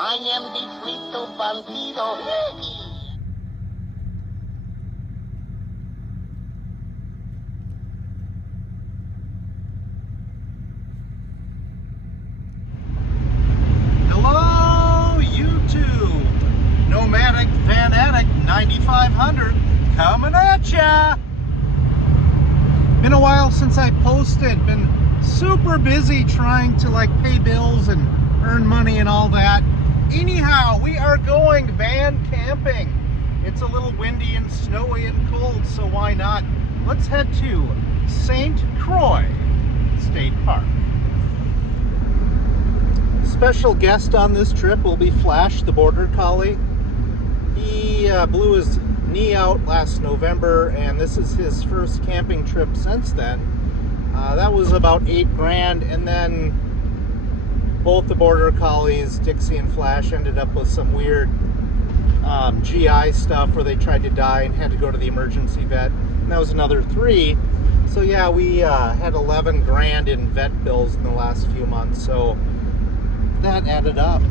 I am distrito bandido. Hello, YouTube! Nomadic Fanatic 9500 coming at ya! Been a while since I posted. Been super busy trying to pay bills and earn money and all that. Anyhow, we are going van camping. It's a little windy and snowy and cold, so why not? Let's head to St. Croix State Park. Special guest on this trip will be Flash, the Border Collie. He blew his knee out last November, and this is his first camping trip since then. That was about $8 and then both the Border Collies, Dixie and Flash, ended up with some weird GI stuff where they tried to die and had to go to the emergency vet, and that was another $3. So yeah, we had $11 in vet bills in the last few months, so that added up.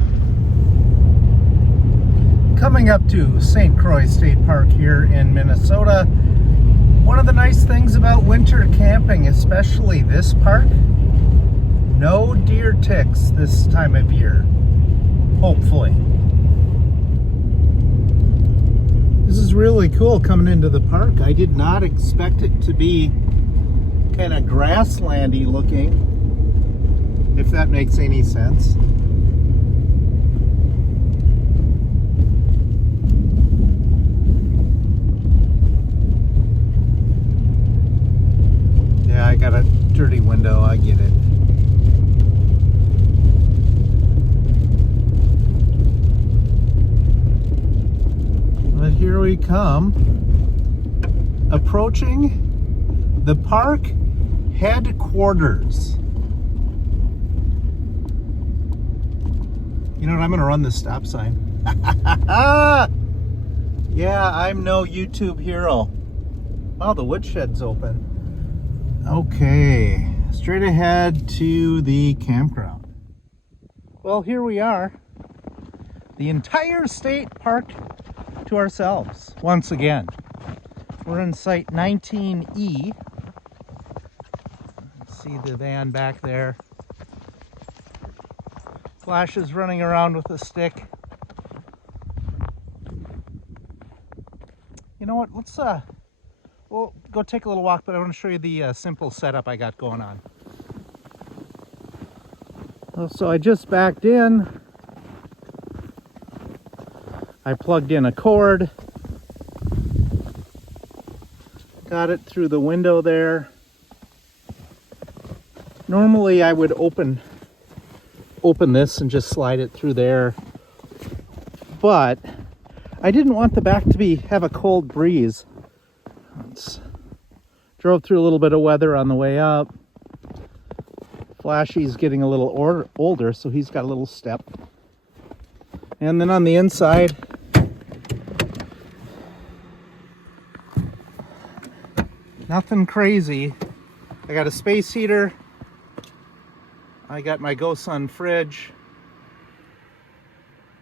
Coming up to St. Croix State Park here in Minnesota. One of the nice things about winter camping, especially this park, no deer ticks this time of year, hopefully. This is really cool coming into the park. I did not expect it to be kind of grasslandy looking, if that makes any sense. I got a dirty window, I get it. But here we come, approaching the park headquarters. You know what, I'm gonna run this stop sign. Yeah, I'm no YouTube hero. Wow, the woodshed's open. Okay, straight ahead to the campground. Well, here we are. The entire state park to ourselves once again. We're in site 19E. See the van back there. Flash is running around with a stick. You know what, let's we'll go take a little walk, but I want to show you the simple setup I got going on. So I just backed in. I plugged in a cord. Got it through the window there. Normally I would open this and just slide it through there, but I didn't want the back to have a cold breeze. Drove through a little bit of weather on the way up. Flashy's getting a little older, so he's got a little step. And then on the inside, nothing crazy. I got a space heater. I got my GoSun fridge,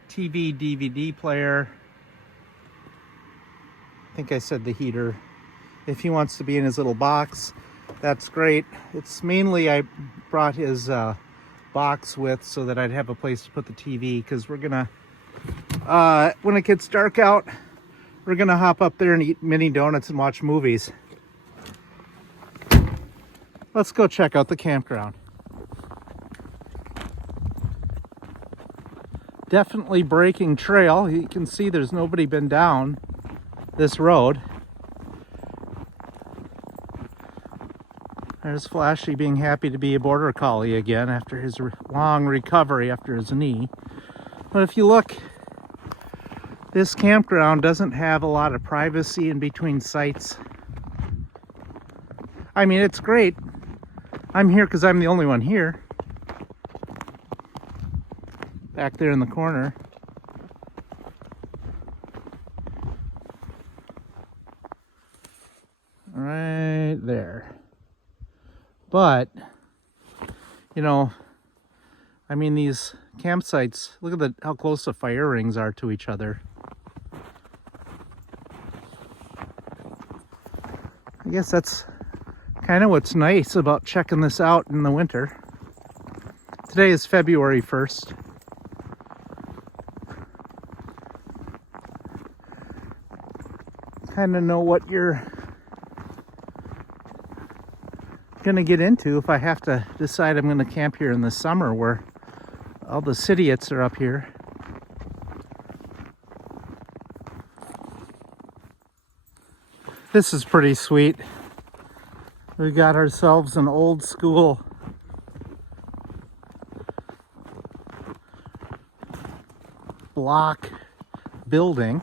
TV, DVD player. I think I said the heater. If he wants to be in his little box, that's great. It's mainly I brought his box with so that I'd have a place to put the TV, because we're gonna, when it gets dark out, we're gonna hop up there and eat mini donuts and watch movies. Let's go check out the campground. Definitely breaking trail. You can see there's nobody been down this road. There's Flashy being happy to be a Border Collie again after his long recovery after his knee. But if you look, this campground doesn't have a lot of privacy in between sites. I mean, it's great. I'm here because I'm the only one here. Back there in the corner. Right there. But, you know, I mean, these campsites, look at how close the fire rings are to each other. I guess that's kind of what's nice about checking this out in the winter. Today is February 1st. Kind of know what you're gonna get into if I have to decide I'm gonna camp here in the summer where all the cityites are up here. This is pretty sweet. We got ourselves an old school block building.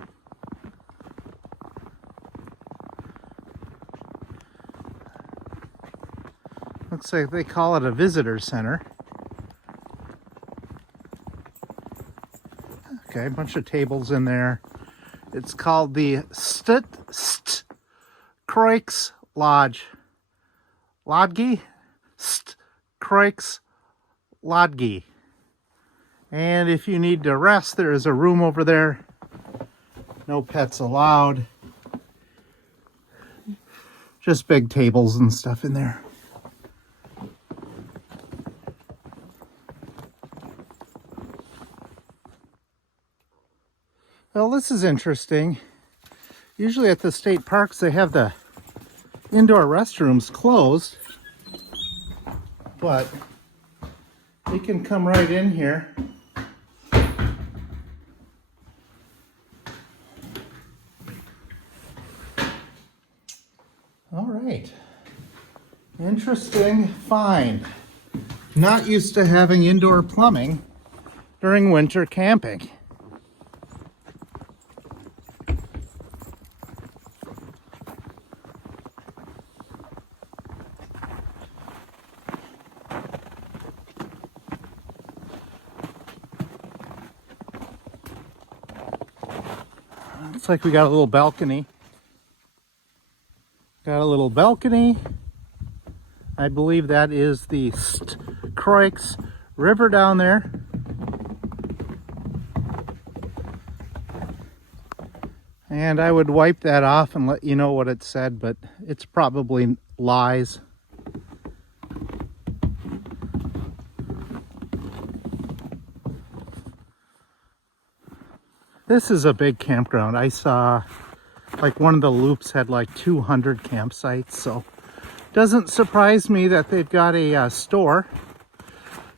Looks like they call it a visitor center. Okay, a bunch of tables in there. It's called the Croix Lodge. Croix Lodge. And if you need to rest, there is a room over there. No pets allowed. Just big tables and stuff in there. Well, this is interesting. Usually at the state parks, they have the indoor restrooms closed, but you can come right in here. All right. Interesting find. Not used to having indoor plumbing during winter camping. Looks like we got a little balcony. Got a little balcony. I believe that is the Croix River down there. And I would wipe that off and let you know what it said, but it's probably lies. This is a big campground. I saw like one of the loops had like 200 campsites, so doesn't surprise me that they've got a store.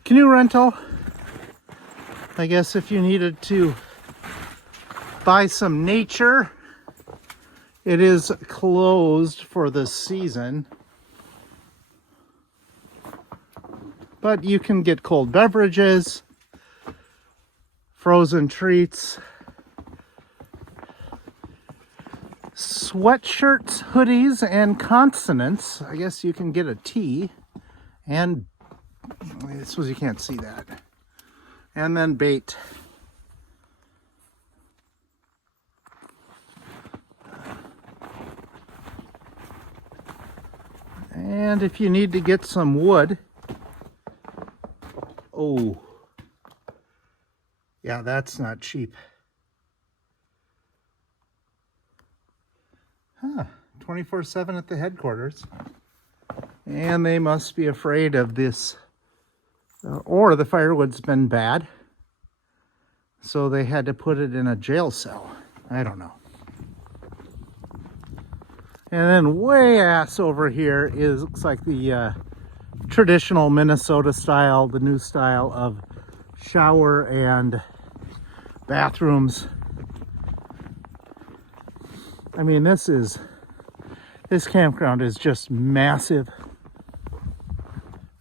Canoe rental. I guess if you needed to buy some nature, it is closed for the season. But you can get cold beverages, frozen treats, sweatshirts, hoodies, and consonants. I guess you can get a tea, and I suppose you can't see that. And then bait. And if you need to get some wood, oh, yeah, that's not cheap. Huh, 24/7 at the headquarters. And they must be afraid of this, or the firewood's been bad, so they had to put it in a jail cell. I don't know. And then way ass over here is, looks like the traditional Minnesota style, the new style of shower and bathrooms. I mean, this campground is just massive.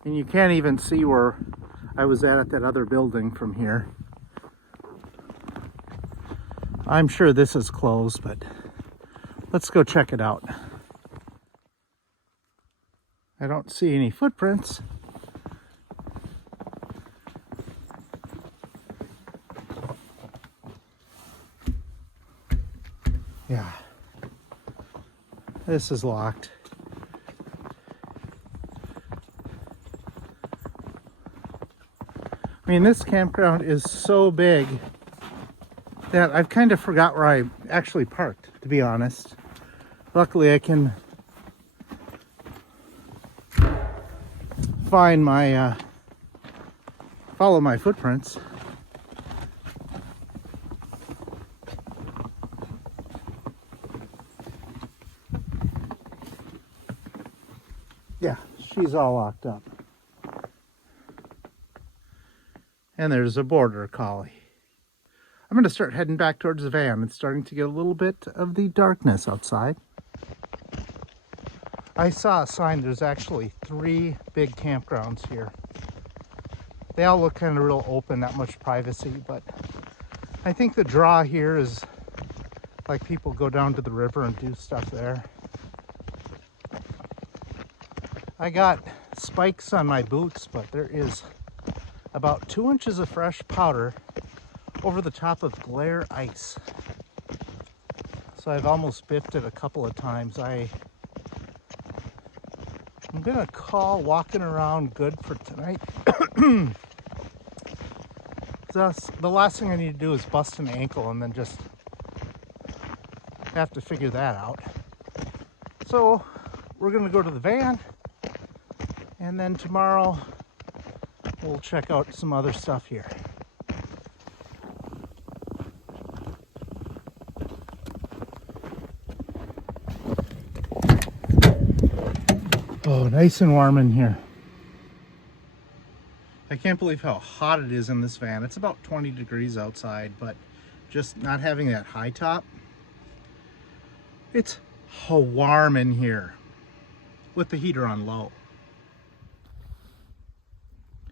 And you can't even see where I was at that other building from here. I'm sure this is closed, but let's go check it out. I don't see any footprints. Yeah. This is locked. I mean, this campground is so big that I've kind of forgot where I actually parked, to be honest. Luckily, I can find my, follow my footprints. Yeah, she's all locked up. And there's a border collie. I'm going to start heading back towards the van. It's starting to get a little bit of the darkness outside. I saw a sign. There's actually 3 big campgrounds here. They all look kind of real open, not much privacy, but I think the draw here is like people go down to the river and do stuff there. I got spikes on my boots, but there is about 2 inches of fresh powder over the top of glare ice. So I've almost biffed it a couple of times. I'm gonna call walking around good for tonight. The last thing I need to do is bust an ankle and then just have to figure that out. So we're gonna go to the van, and then tomorrow we'll check out some other stuff here. Oh, nice and warm in here. I can't believe how hot it is in this van. It's about 20 degrees outside, but just not having that high top, it's warm in here with the heater on low.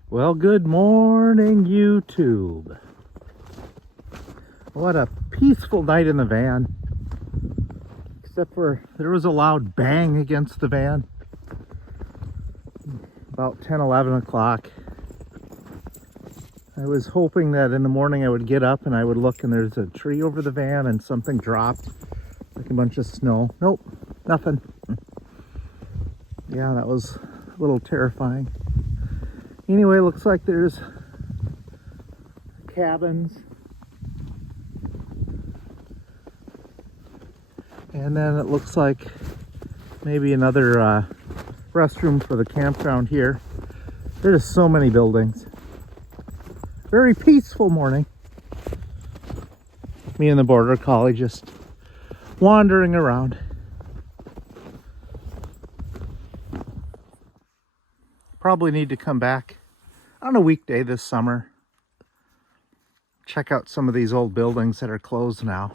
Well, good morning, YouTube. What a peaceful night in the van. Except for there was a loud bang against the van. About 10, 11 o'clock. I was hoping that in the morning I would get up and I would look and there's a tree over the van and something dropped. Like a bunch of snow. Nope, nothing. Yeah, that was a little terrifying. Anyway, looks like there's cabins. And then it looks like maybe another restroom for the campground here. There's so many buildings. Very peaceful morning. Me and the border collie just wandering around. Probably need to come back on a weekday this summer. Check out some of these old buildings that are closed now.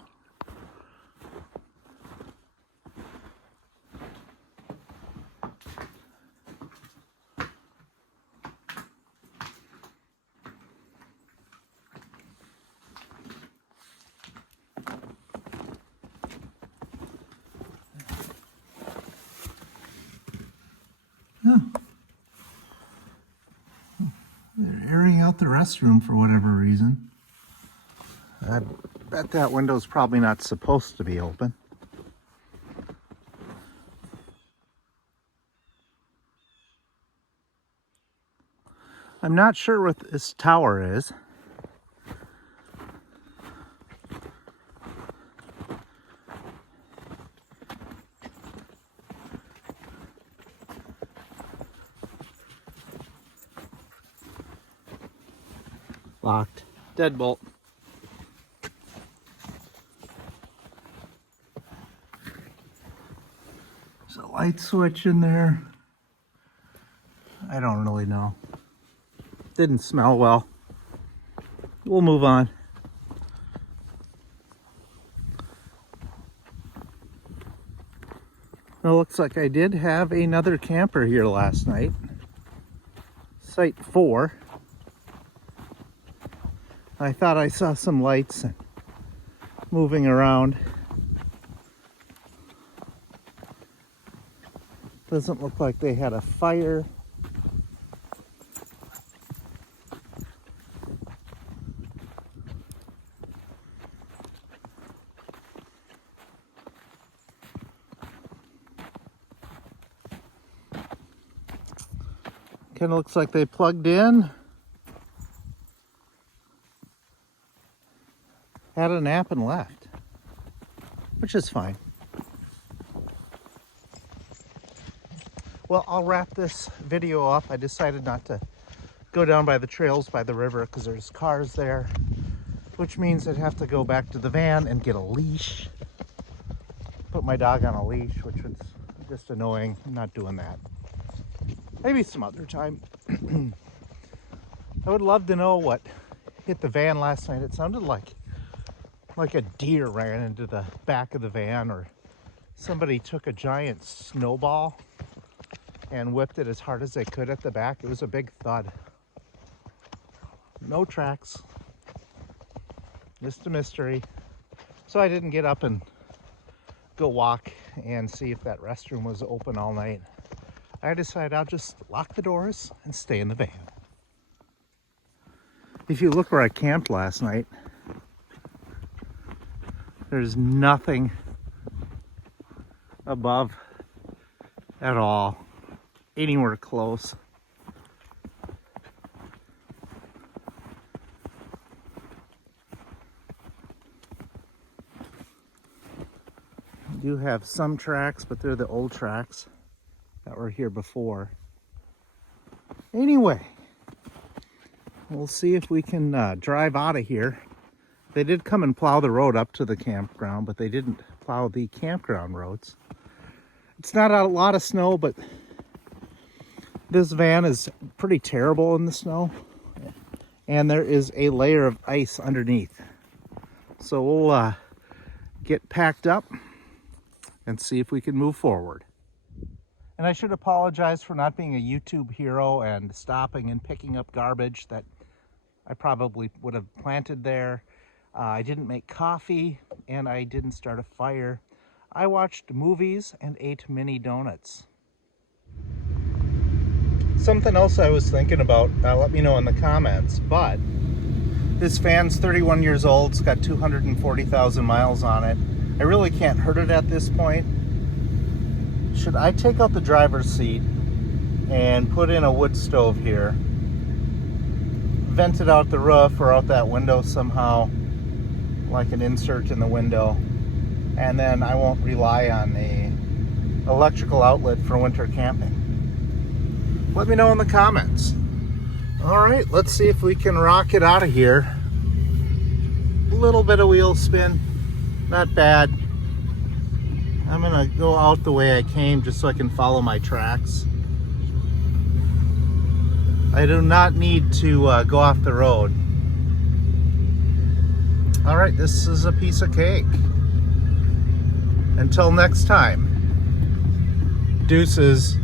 They're airing out the restroom for whatever reason. I bet that window's probably not supposed to be open. I'm not sure what this tower is. Locked. Deadbolt. There's a light switch in there. I don't really know. Didn't smell well. We'll move on. Well, it looks like I did have another camper here last night. Site 4. I thought I saw some lights moving around. Doesn't look like they had a fire. Kind of looks like they plugged in. had a nap and left, which is fine. Well, I'll wrap this video up. I decided not to go down by the trails by the river because there's cars there, which means I'd have to go back to the van and get a leash. Put my dog on a leash, which was just annoying. I'm not doing that. Maybe some other time. I would love to know what hit the van last night. It sounded like a deer ran into the back of the van, or somebody took a giant snowball and whipped it as hard as they could at the back. It was a big thud. No tracks. Just a mystery. So I didn't get up and go walk and see if that restroom was open all night. I decided I'll just lock the doors and stay in the van. If you look where I camped last night, there's nothing above at all, anywhere close. I do have some tracks, but they're the old tracks that were here before. Anyway, we'll see if we can drive out of here. They did come and plow the road up to the campground, but they didn't plow the campground roads. It's not a lot of snow, but this van is pretty terrible in the snow. And there is a layer of ice underneath. So we'll get packed up and see if we can move forward. And I should apologize for not being a YouTube hero and stopping and picking up garbage that I probably would have planted there. I didn't make coffee, and I didn't start a fire. I watched movies and ate mini donuts. Something else I was thinking about, let me know in the comments, but this van's 31 years old. It's got 240,000 miles on it. I really can't hurt it at this point. Should I take out the driver's seat and put in a wood stove here, vent it out the roof or out that window somehow, like an insert in the window, and then I won't rely on the electrical outlet for winter camping? Let me know in the comments. All right, let's see if we can rock it out of here. A little bit of wheel spin, not bad. I'm gonna go out the way I came just so I can follow my tracks. I do not need to go off the road. All right, this is a piece of cake. Until next time, deuces.